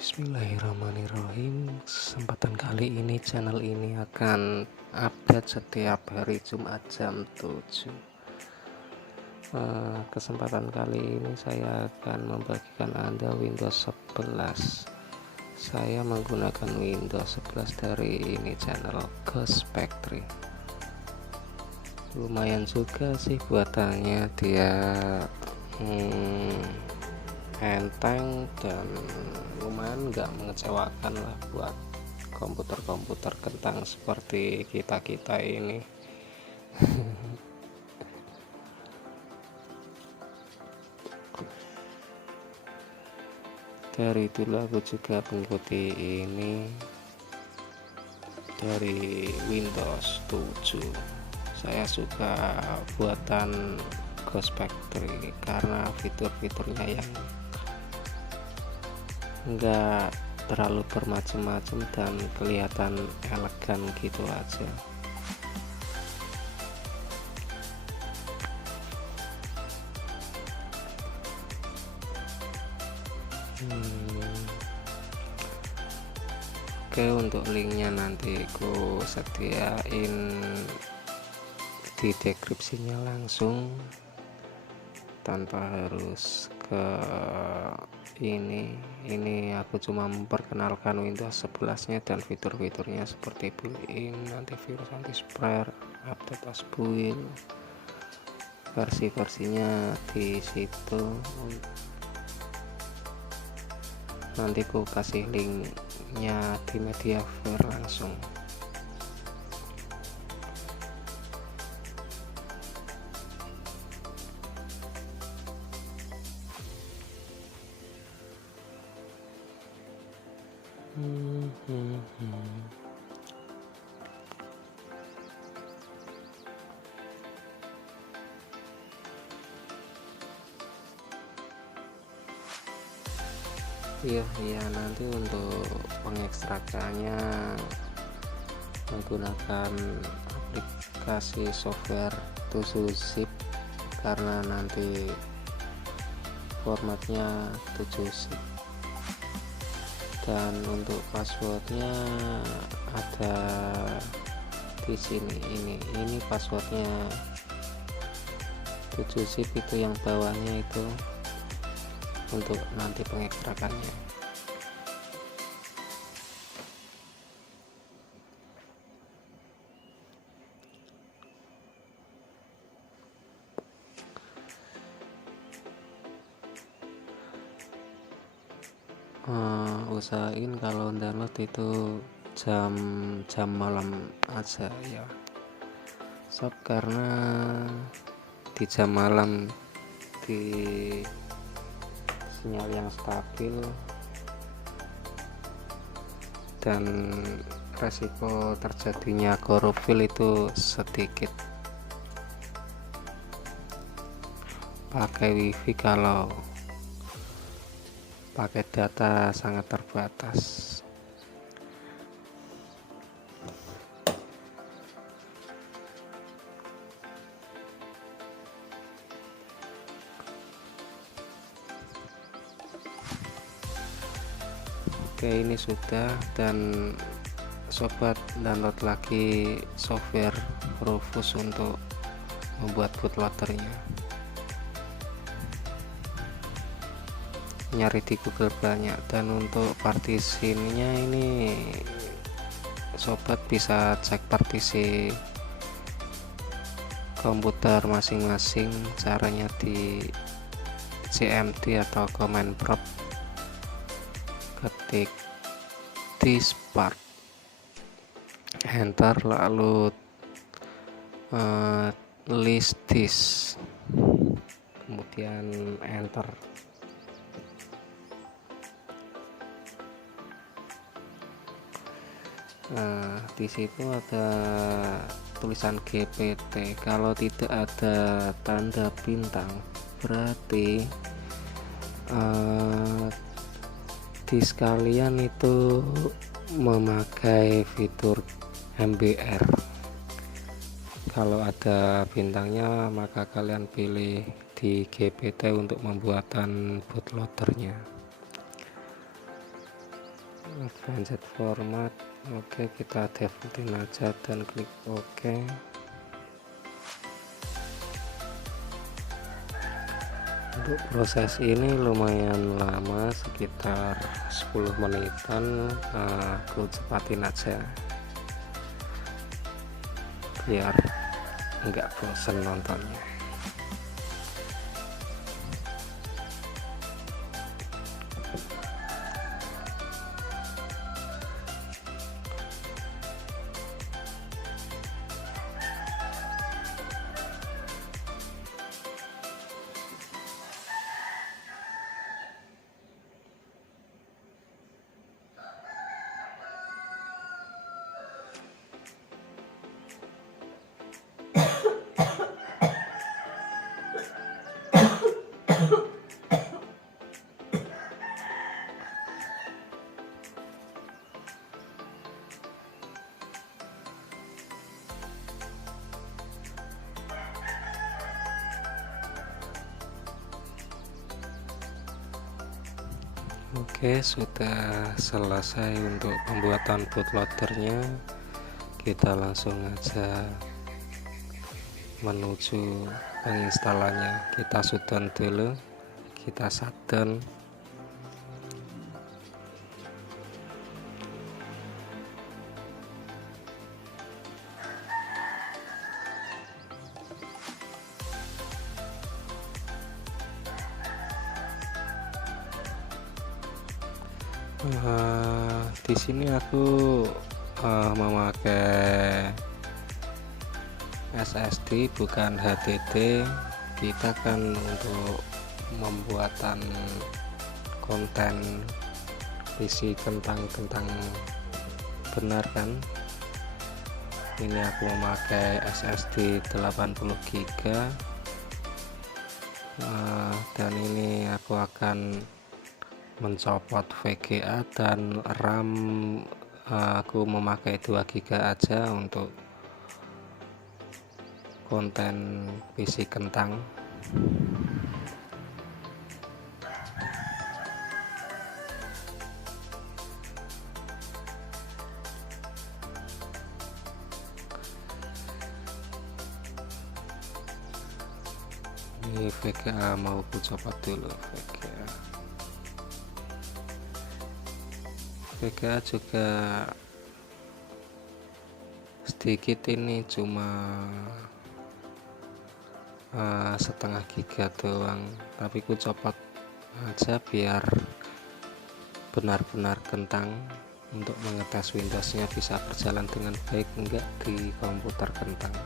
Bismillahirrahmanirrahim. Kesempatan kali ini channel ini akan update setiap hari Jumat jam 7. Kesempatan kali ini saya akan membagikan Anda Windows 11. Saya menggunakan Windows 11 dari ini channel Ghost Factory. Lumayan juga sih buatannya, dia enteng dan lumayan nggak mengecewakan lah buat komputer-komputer kentang seperti kita ini. Dari dulu aku juga mengikuti ini dari Windows 7. Saya suka buatan Ghost Factory karena fitur-fiturnya yang enggak terlalu bermacam-macam dan kelihatan elegan gitu aja. Oke, untuk linknya nanti aku sediain di deskripsinya langsung tanpa harus ke ini aku cuma memperkenalkan Windows 11 nya dan fitur-fiturnya seperti built-in, antivirus, anti-spyware, update as build, versi-versinya di situ. Nanti aku kasih linknya di Mediafire langsung. Iya, nanti untuk pengekstrakannya menggunakan aplikasi software 7zip karena nanti formatnya 7zip. Dan untuk passwordnya ada di sini, ini passwordnya 7zip, itu yang bawahnya itu untuk nanti pengekstrakannya. Usahain kalau download itu jam malam aja ya sob, karena di jam malam di sinyal yang stabil dan resiko terjadinya korupsi itu sedikit. Pakai wifi kalau pakai data sangat terbatas. Oke, ini sudah, dan sobat download lagi software Rufus untuk membuat bootloadernya. Nyari di Google banyak, dan untuk partisinya ini sobat bisa cek partisi komputer masing-masing, caranya di CMD atau command prompt, ketik diskpart, enter, lalu list disk, kemudian enter. Di situ ada tulisan GPT. Kalau tidak ada tanda bintang berarti disk kalian itu memakai fitur MBR. Kalau ada bintangnya maka kalian pilih di GPT untuk pembuatan bootloadernya. advanced format. Oke, kita defaultin aja dan klik OK. Untuk proses ini lumayan lama, sekitar 10 menitan. Aku cepatin aja biar nggak bosen nontonnya. Oke, sudah selesai untuk pembuatan bootloadernya. Kita langsung aja menuju penginstalannya. Kita shutdown dulu, kita shutdown. Di sini aku memakai SSD bukan HDD. Kita kan untuk membuatan konten isi kentang benar kan. Ini aku memakai SSD 80 GB, dan ini aku akan mencopot VGA dan RAM. Aku memakai 2 GB aja untuk konten PC kentang. Ini VGA mau aku copot dulu. VGA juga sedikit, ini cuma setengah giga doang, tapi ku copot aja biar benar-benar kentang untuk mengetes Windowsnya bisa berjalan dengan baik enggak di komputer kentang.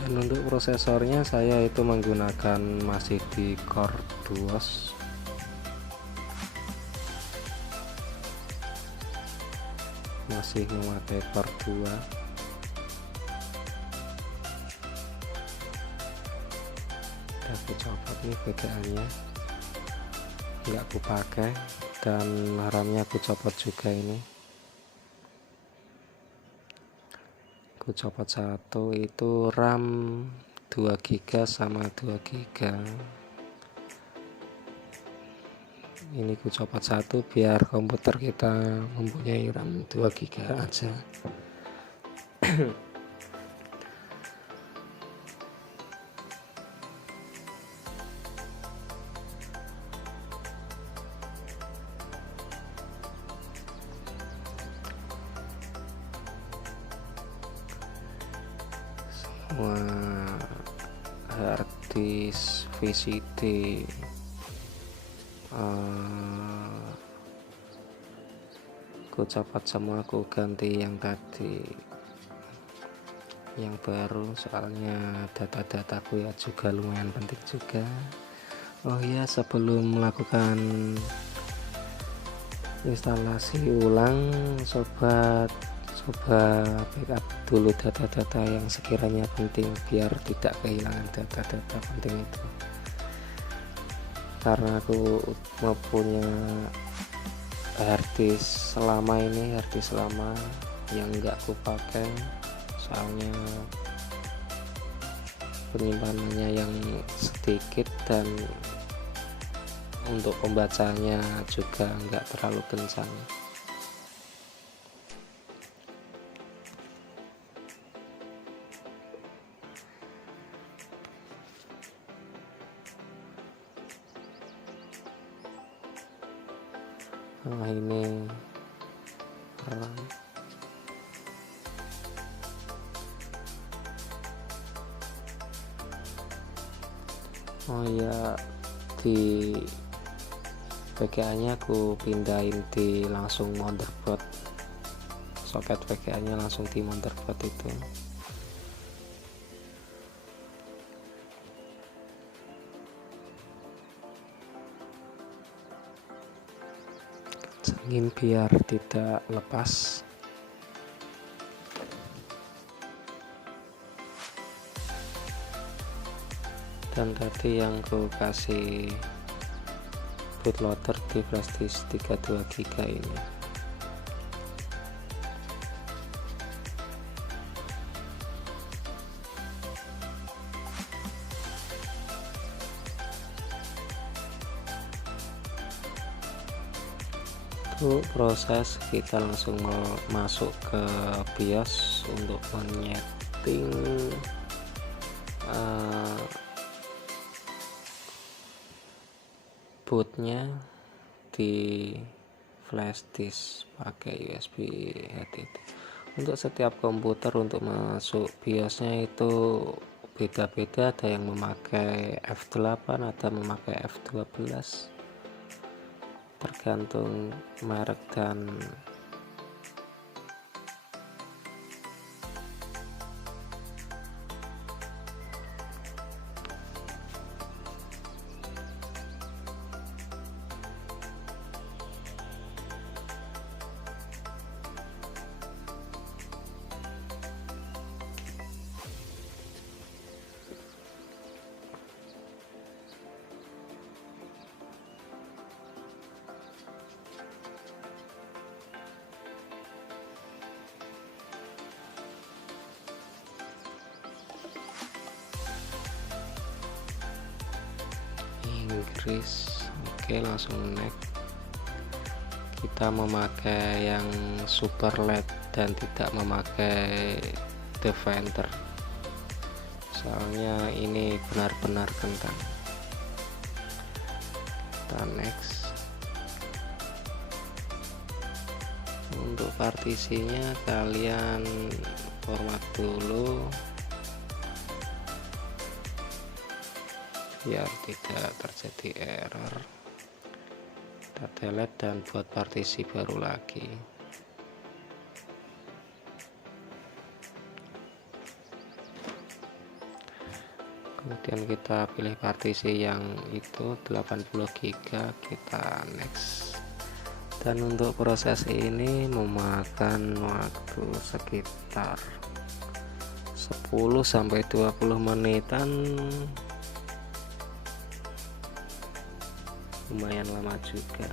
Dan untuk prosesornya saya itu menggunakan masih di Core Duos. Masih memakai Core 2. Aku copot nih VGA-nya, nggak aku pakai, dan RAM-nya aku copot juga. Ini aku copot satu, itu RAM 2 GB sama 2 GB. Ini ku copot satu biar komputer kita mempunyai RAM 2 GB aja. Semua harddisk VCD aku copot semua, aku ganti yang tadi yang baru, soalnya data-dataku ya juga lumayan penting juga. Oh iya, sebelum melakukan instalasi ulang, coba backup dulu data-data yang sekiranya penting biar tidak kehilangan data-data penting itu. Karena aku mempunyai harddisk selama yang enggak aku pakai, soalnya penyimpanannya yang sedikit dan untuk pembacanya juga nggak terlalu kencang. Nah, ini terang. Oh ya, di VGA nya aku pindahin di langsung motherboard, soket VGA nya langsung di motherboard itu. Kencengin biar tidak lepas. Dan tadi yang ku kasih bootloader di flash disk 32GB ini. Untuk proses kita langsung masuk ke BIOS untuk menyeting bootnya di flash disk pakai USB HDD. Untuk setiap komputer untuk masuk BIOS-nya itu beda-beda, ada yang memakai F8, ada memakai F12, tergantung merek dan Inggris. Oke, langsung next. Kita memakai yang super LED dan tidak memakai Defender, soalnya ini benar-benar kentang. Kita next. Untuk partisinya kalian format dulu biar tidak terjadi error. Kita delete dan buat partisi baru lagi. Kemudian kita pilih partisi yang itu 80GB, kita next. Dan untuk proses ini memakan waktu sekitar 10-20 menitan, lumayan lama juga.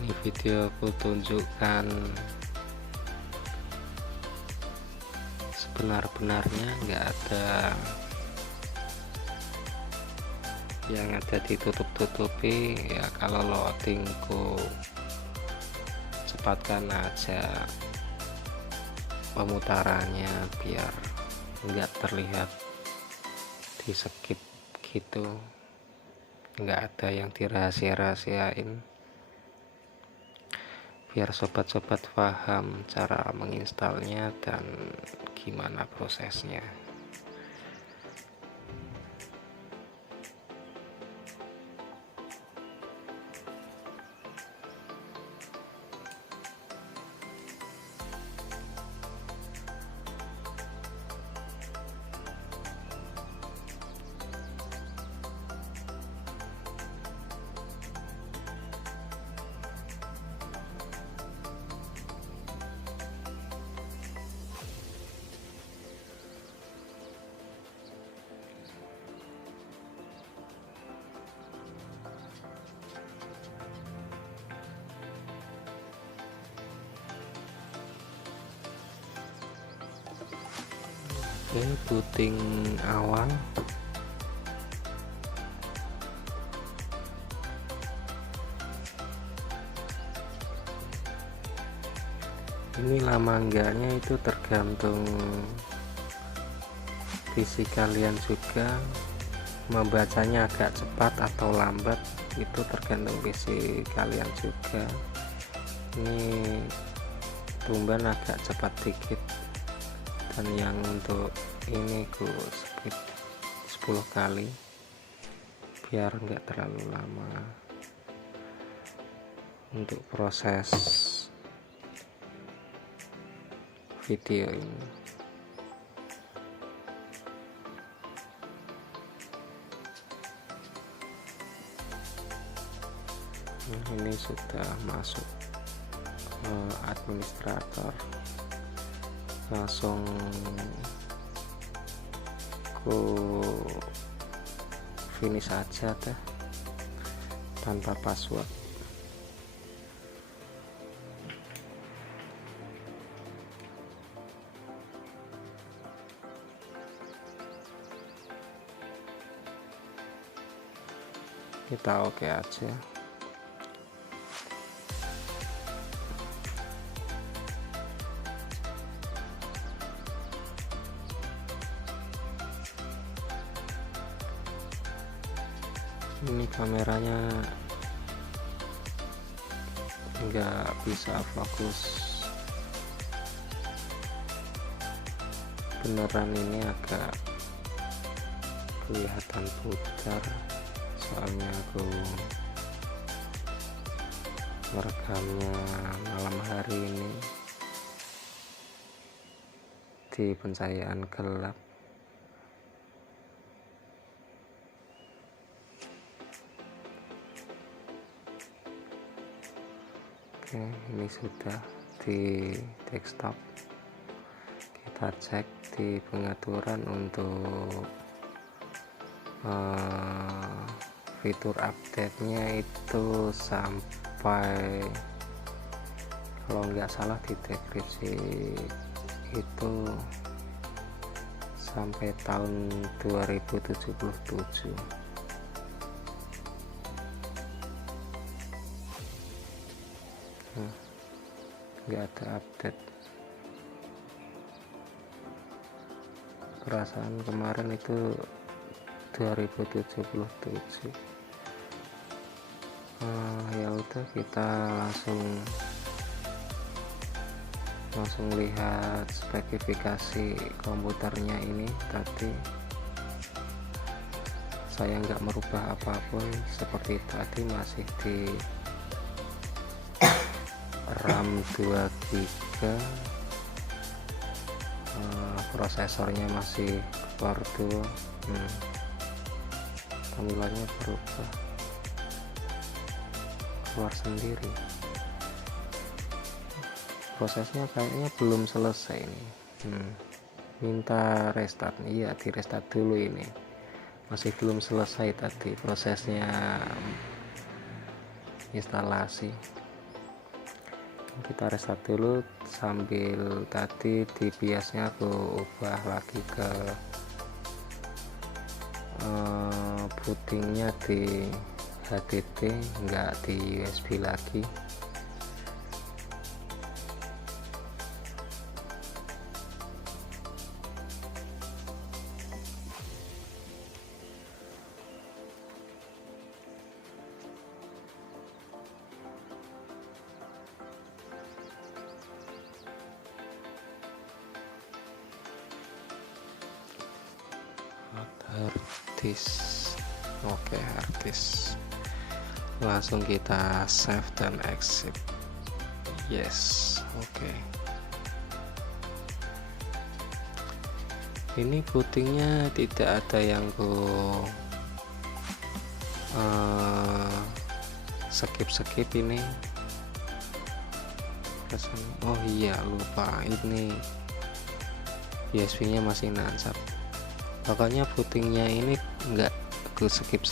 Ini video aku tunjukkan sebenar-benarnya, nggak ada yang ada ditutup-tutupi ya. Kalau loadingku cepatkan aja pemutarannya biar nggak terlihat di skip gitu, nggak ada yang dirahasia-rahasiain, biar sobat-sobat paham cara menginstalnya dan gimana prosesnya. Oke, puting awal ini lama enggaknya itu tergantung visi kalian juga, membacanya agak cepat atau lambat itu tergantung visi kalian juga. Ini tumban agak cepat dikit, dan yang untuk ini ku speed 10 kali biar enggak terlalu lama untuk proses video ini. Ini sudah masuk administrator, langsung ku finish aja deh tanpa password. Kita oke aja. Ini kameranya nggak bisa fokus beneran, ini agak kelihatan putar soalnya aku merekamnya malam hari ini di pencahayaan gelap. Oke, ini sudah di desktop. Kita cek di pengaturan untuk fitur update-nya itu sampai, kalau nggak salah di deskripsi itu sampai tahun 2077. Nggak ada update. Perasaan kemarin itu 2077. Ya udah, kita langsung lihat spesifikasi komputernya. Ini tadi saya nggak merubah apapun, seperti tadi masih di RAM 2 GB, prosesornya masih Core 2. Tampilannya berubah, keluar sendiri. Prosesnya kayaknya belum selesai nih. Minta restart. Iya, di restart dulu. Ini masih belum selesai tadi prosesnya instalasi. Kita restart dulu, sambil tadi di biasnya aku ubah lagi ke bootingnya di HDD, enggak di USB lagi. Harddisk. Oke, harddisk. Langsung kita save dan exit. Yes, oke. Ini bootingnya tidak ada yang skip ini. Oh iya, lupa, ini USB nya masih nancap. Pokoknya bootingnya ini enggak aku skip,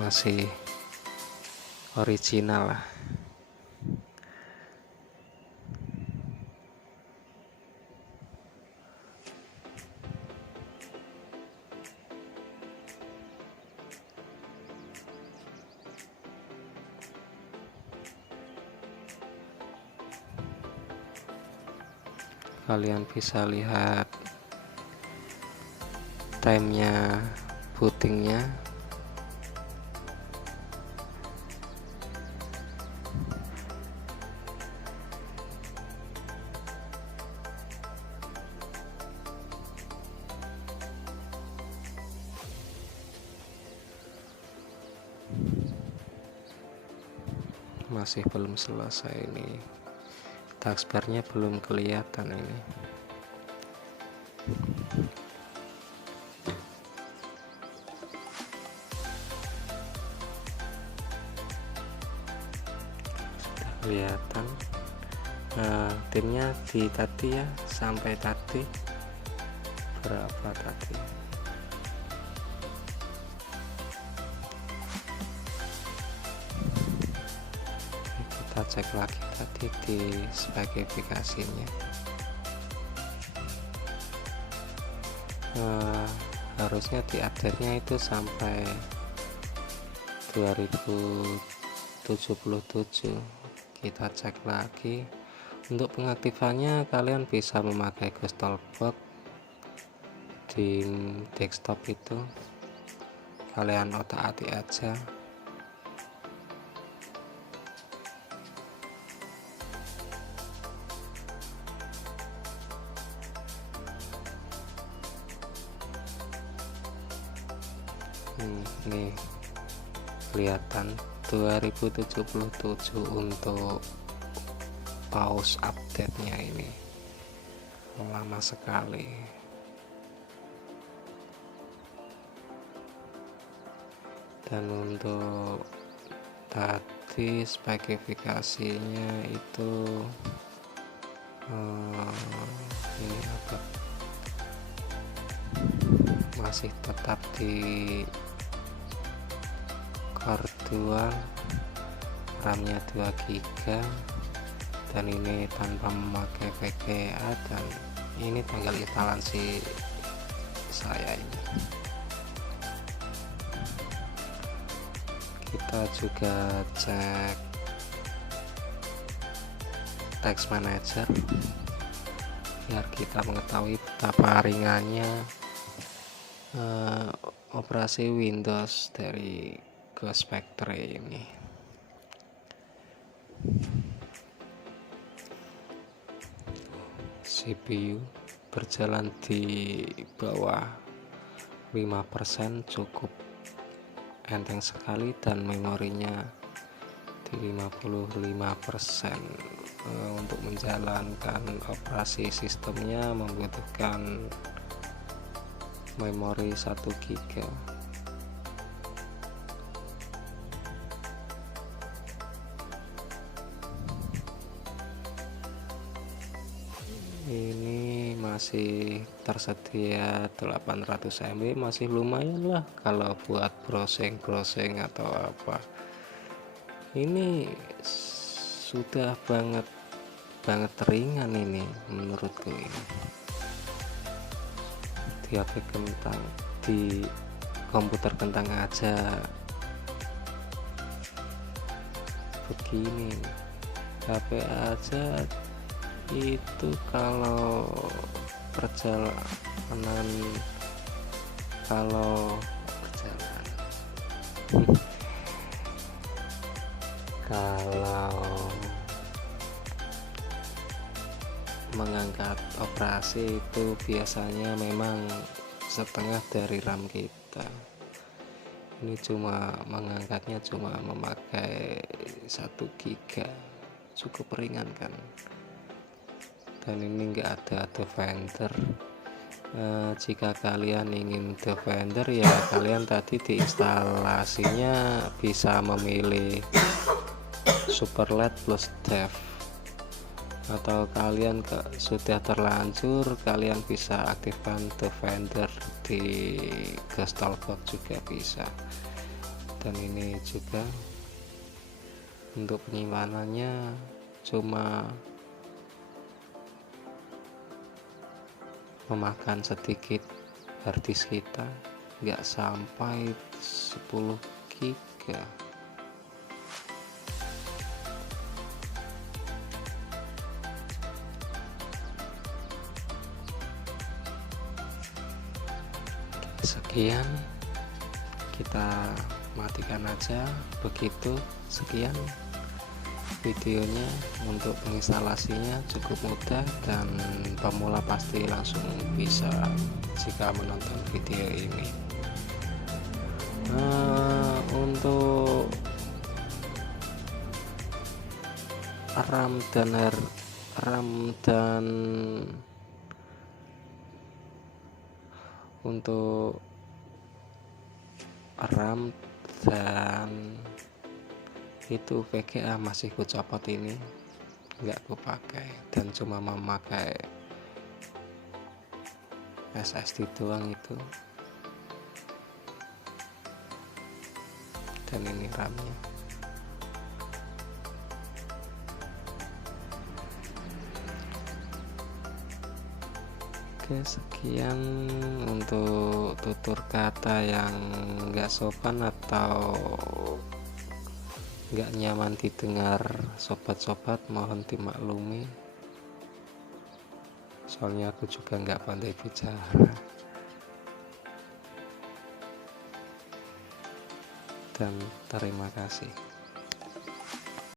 masih original lah. kalian bisa lihat timenya bootingnya. Masih belum selesai ini, taskbarnya belum kelihatan ini. Sudah kelihatan. Timnya di tadi ya, sampai tadi berapa tadi? Kita cek lagi tadi di spesifikasinya. Harusnya di update-nya itu sampai 2077. Kita cek lagi. Untuk pengaktifannya kalian bisa memakai Ghost-Talkbox di desktop itu, kalian otak-atik aja. Nih kelihatan 2077 untuk pause update-nya ini lama sekali. Dan untuk tadi spesifikasinya itu ini apa, masih tetap di core 2, RAM-nya 2 GB, dan ini tanpa memakai VGA, dan ini tanggal instalasi saya ini. Kita juga cek Task Manager biar kita mengetahui betapa ringannya operasi Windows dari Ghost Factory ini. CPU berjalan di bawah 5%, cukup enteng sekali, dan memorinya di 55%. Untuk menjalankan operasi sistemnya membutuhkan memori 1 GB. Ini masih tersedia 800 MB, masih lumayan lah kalau buat browsing atau apa. Ini sudah banget ringan ini menurutku. Ini di HP kentang, di komputer kentang aja begini, HP aja itu kalau perjalanan kalau mengangkat operasi itu biasanya memang setengah dari RAM kita. Ini cuma mengangkatnya cuma memakai 1 GB, cukup ringan kan. Dan ini enggak ada Defender. Jika kalian ingin Defender ya kalian tadi di instalasinya bisa memilih Superlight plus Dev, atau kalian sudah terlanjur kalian bisa aktifkan Defender di Ghost-Talkbox juga bisa. Dan ini juga untuk penyimpanannya cuma memakan sedikit harddisk kita, nggak sampai 10 GB. Sekian, kita matikan aja. Begitu, sekian videonya. Untuk penginstalasinya cukup mudah dan pemula pasti langsung bisa jika menonton video ini. Untuk RAM dan untuk RAM dan itu VGA masih kucopot, ini nggak kupakai dan cuma memakai SSD doang itu. Dan ini RAM-nya. Oke, sekian untuk tutur kata yang nggak sopan atau nggak nyaman didengar sobat-sobat, mohon dimaklumi. Soalnya aku juga nggak pandai bicara. Dan terima kasih.